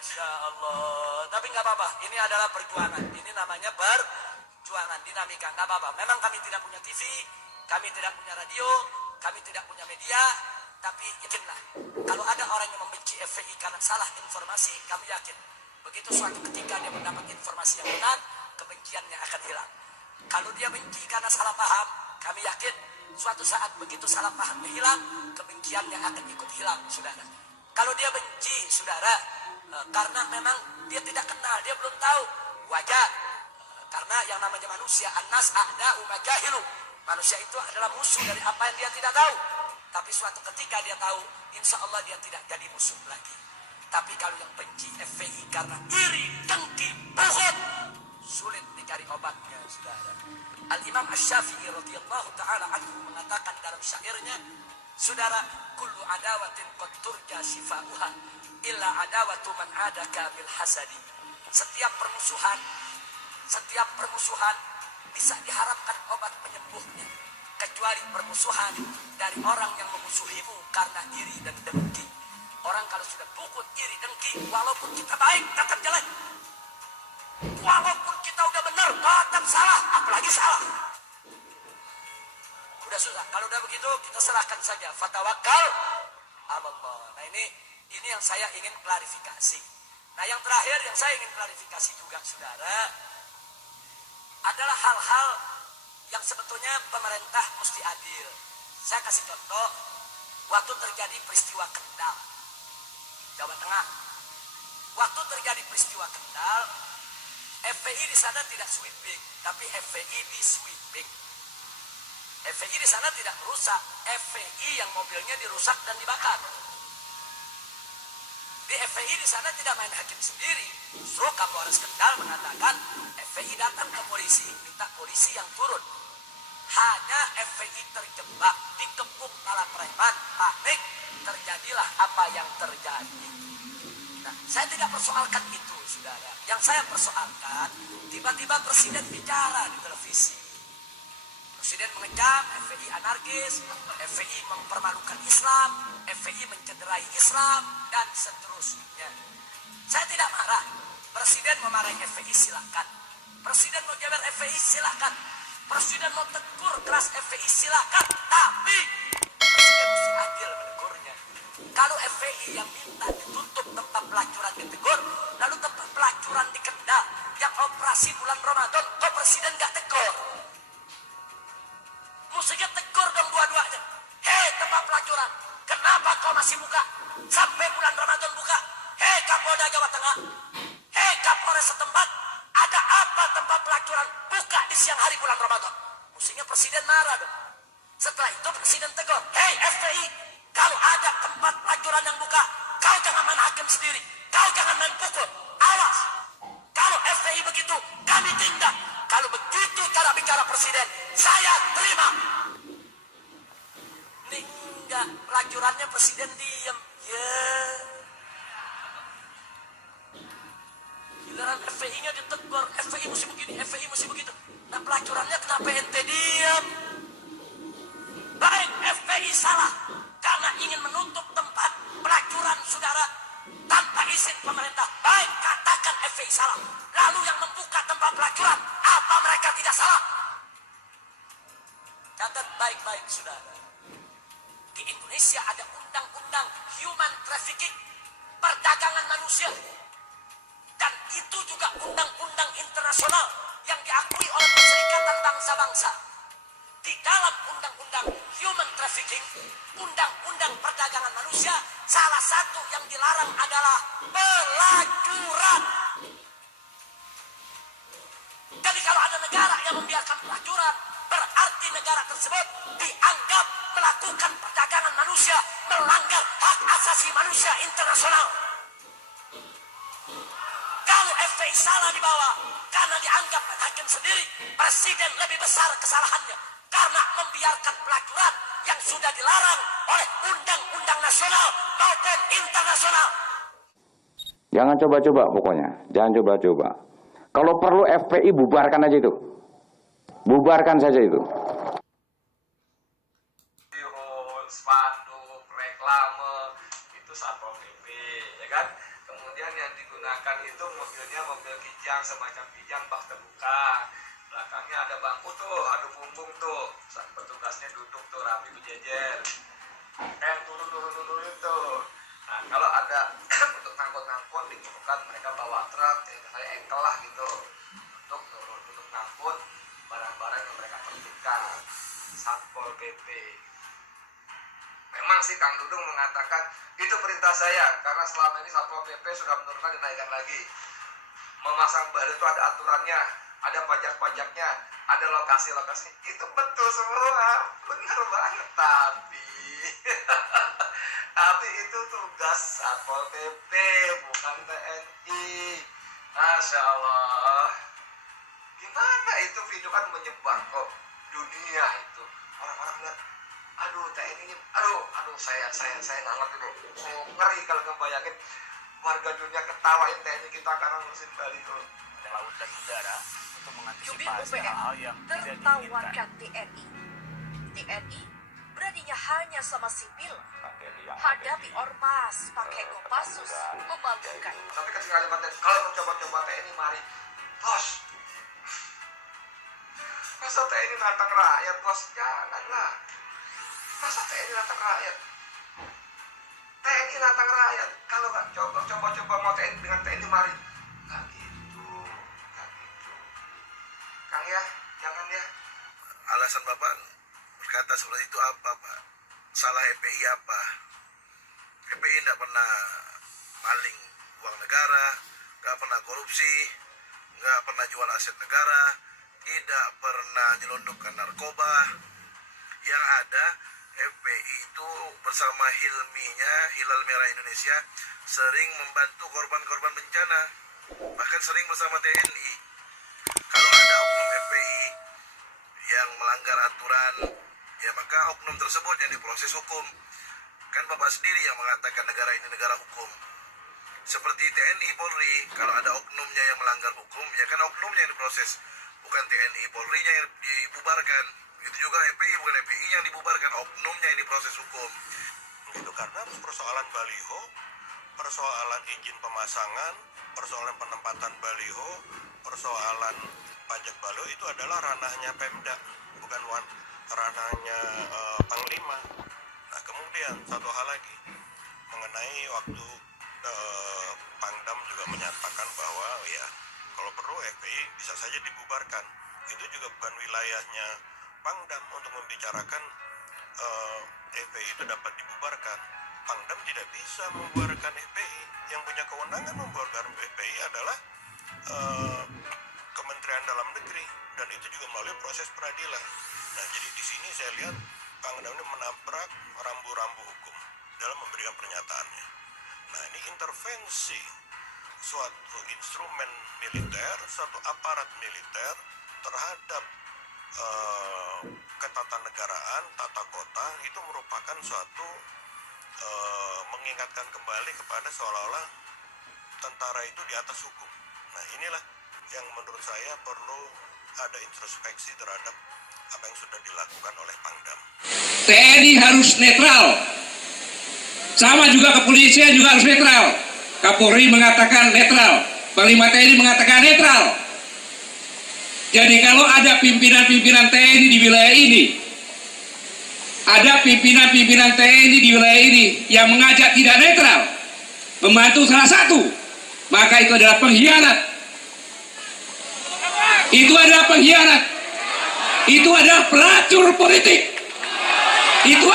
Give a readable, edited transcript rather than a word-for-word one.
Masya Allah. Tapi nggak apa-apa. Ini adalah perjuangan. Ini namanya perjuangan, dinamika. Nggak apa-apa. Memang kami tidak punya TV, kami tidak punya radio, kami tidak punya media. Tapi yakinlah, kalau ada orang yang membenci FPI karena salah informasi, kami yakin. Begitu suatu ketika dia mendapat informasi yang benar, kebenciannya akan hilang. Kalau dia benci karena salah paham, kami yakin suatu saat begitu salah pahamnya hilang, kebenciannya akan ikut hilang, saudara. Kalau dia benci, saudara, karena memang dia tidak kenal, dia belum tahu, wajar. Karena yang namanya manusia, an-nas a'da'u ma jahilu. Manusia itu adalah musuh dari apa yang dia tidak tahu. Tapi suatu ketika dia tahu, insya Allah dia tidak jadi musuh lagi. Tapi kalau yang benci FPI karena iri, dengki, buhut, sulit dicari obatnya, saudara. Al-Imam Asy-Syafi'i radhiyallahu ta'ala anhu mengatakan dalam syairnya, saudara, kullu adawatin qad turja shifa'uha illa adawatu man adaka bil hasadi. Setiap permusuhan bisa diharapkan obat penyembuhnya, kecuali permusuhan dari orang yang memusuhimu karena iri dan dengki. Orang kalau sudah pukul iri dengki, walaupun kita baik tetap jelek, walaupun kita udah benar tetap salah, apalagi salah. Udah susah. Kalau udah begitu kita serahkan saja, fatawakkal Allah. Nah ini yang saya ingin klarifikasi. Nah yang terakhir yang saya ingin klarifikasi juga, saudara, adalah hal-hal yang sebetulnya pemerintah mesti adil. Saya kasih contoh, waktu terjadi peristiwa Kendal, Jawa Tengah. Waktu terjadi peristiwa Kendal, FPI di sana tidak sweeping, tapi FPI di sweeping. FPI di sana tidak merusak, FPI yang mobilnya dirusak dan dibakar. Di FPI di sana tidak main hakim sendiri. Justru Kapolres Kendal mengatakan FPI datang ke polisi, minta polisi yang turun. Hanya FPI terjebak dikepung para preman, panik, terjadilah apa yang terjadi. Nah, saya tidak persoalkan itu, saudara. Yang saya persoalkan, tiba-tiba presiden bicara di televisi. Presiden mengecam FPI anarkis, FPI mempermalukan Islam, FPI mencederai Islam, dan seterusnya. Saya tidak marah. Presiden memarahi FPI silakan. Presiden mau jabar FPI silakan. Presiden mau tegur keras FPI silakan. Tapi presiden mesti adil menegurnya. Kalau FPI yang minta ditutup tempat pelacuran ditegur, lalu tempat pelacuran di Kendal yang operasi bulan Ramadan, kok presiden gak tegur? Mestinya tegur dong dua-duanya. Hei tempat pelacuran, kenapa kau masih buka? Sampai bulan Ramadan buka. Hei Kapolda Jawa Tengah, hei Kapolres setempat, ada apa tempat pelacuran buka di siang hari bulan Ramadan? Mestinya presiden marah dong. Setelah itu presiden tegur, hei FPI, kalau ada tempat pelacuran yang buka, kau jangan main hakim sendiri, kau jangan main pukul, awas. Kalau FPI begitu, kami tindak. Kalau begitu cara bicara presiden, saya terima. Ini enggak, pelacurannya presiden diem. Giliran FPI-nya ditegur, FPI mesti begini, FPI mesti begitu. Nah pelacurannya kenapa ente diem? Baik FPI salah karena ingin menutup tempat pelacuran saudara tanpa izin pemerintah. Baik, katakan FPI salah. Lalu yang membuka tempat pelacuran, apa mereka tidak salah? Catat baik-baik saudara. Di Indonesia ada undang-undang human trafficking, perdagangan manusia. Dan itu juga undang-undang internasional yang diakui oleh Perserikatan Bangsa-Bangsa. Di dalam undang-undang human trafficking, undang-undang perdagangan manusia, salah satu yang dilarang adalah pelacuran. Jadi kalau ada negara yang membiarkan pelacuran, berarti negara tersebut dianggap melakukan perdagangan manusia, melanggar hak asasi manusia internasional. Kalau FPI salah di bawah karena dianggap hakim sendiri, presiden lebih besar kesalahannya karena membiarkan pelacuran yang sudah dilarang oleh undang-undang nasional maupun internasional. Jangan coba-coba pokoknya, jangan coba-coba. Kalau perlu FPI bubarkan aja itu. Bubarkan saja itu. Spanduk, reklame, itu Satpol PP, ya kan? Kemudian kemudian yang digunakan itu mobilnya mobil kijang, semacam kijang bak terbuka. Belakangnya ada bangku tuh, ada punggung tuh. Petugasnya duduk tuh rapi berjejer. Turun itu. Nah, kalau ada untuk ngangkut-ngangkut dibutuhkan mereka bawa truk, kayak engkel lah gitu, untuk ngangkut barang-barang yang mereka tertipkan. Satpol PP. Memang sih Kang Dudung mengatakan itu perintah saya karena selama ini Satpol PP sudah menurunkan dinaikkan lagi. Memasang baliho itu ada aturannya, ada pajak-pajaknya, ada lokasi-lokasi. Itu betul semua, benar banget. Tapi itu tugas Satpol PP, bukan TNI. Masya Allah. Gimana itu video kan menyebar kok dunia itu. Orang-orang lihat, aduh TNI ini, aduh saya nggak ngerti deh. Saya ngeri kalau ngebayangin warga dunia ketawain TNI kita karena ngurusin baliho. Laut dan udara untuk Jubir mengantisipasi UPN hal-hal yang tidak tertawakan diinginkan. TNI beraninya hanya sama sipil. Hadapi ormas pakai Kopassus memalukan. Tapi kasih kalimatnya, kalau mau coba-coba TNI mari. Bos, masa TNI nantang rakyat, bos? Janganlah. Masa TNI nantang rakyat? TNI nantang rakyat. Kalau nggak coba-coba mau TNI dengan TNI mari. Nggak gitu. Kang ya, jangan ya. Alasan Bapak berkata seperti itu apa, Pak? Salah FPI apa? FPI tidak pernah maling uang negara, nggak pernah korupsi, nggak pernah jual aset negara, tidak pernah nyelundupkan narkoba. Yang ada FPI itu bersama Hilminya, Hilal Merah Indonesia, sering membantu korban-korban bencana, bahkan sering bersama TNI. Kalau ada oknum FPI yang melanggar aturan, ya maka oknum tersebut yang diproses hukum. Kan Bapak sendiri yang mengatakan negara ini negara hukum. Seperti TNI Polri, kalau ada oknumnya yang melanggar hukum, ya kan oknumnya yang diproses, bukan TNI Polri-nya yang dibubarkan. Itu juga FPI, bukan FPI yang dibubarkan, oknumnya yang diproses hukum. Itu karena persoalan baliho, persoalan izin pemasangan, persoalan penempatan baliho, persoalan pajak baliho itu adalah ranahnya Pemda, bukan ranahnya Panglima. Nah kemudian satu hal lagi mengenai waktu Pangdam juga menyatakan bahwa ya kalau perlu FPI bisa saja dibubarkan. Itu juga bukan wilayahnya Pangdam untuk membicarakan FPI itu dapat dibubarkan. Pangdam tidak bisa membubarkan FPI. Yang punya kewenangan membubarkan FPI adalah Kementerian Dalam Negeri, dan itu juga melalui proses peradilan. Nah, jadi di sini saya lihat Pangdam ini menabrak rambu-rambu hukum dalam memberikan pernyataannya. Nah, ini intervensi suatu instrumen militer, suatu aparat militer terhadap ketatanegaraan, tata kota, itu merupakan suatu mengingatkan kembali kepada seolah-olah tentara itu di atas hukum. Nah, inilah yang menurut saya perlu ada introspeksi terhadap apa yang sudah dilakukan oleh Pangdam. TNI harus netral. Sama juga kepolisian juga harus netral. Kapolri mengatakan netral, Panglima TNI mengatakan netral. Jadi kalau ada pimpinan-pimpinan TNI di wilayah ini, ada pimpinan-pimpinan TNI di wilayah ini yang mengajak tidak netral, membantu salah satu, maka itu adalah pengkhianat. Itu adalah pengkhianat. Itu adalah pelacur politik. Itu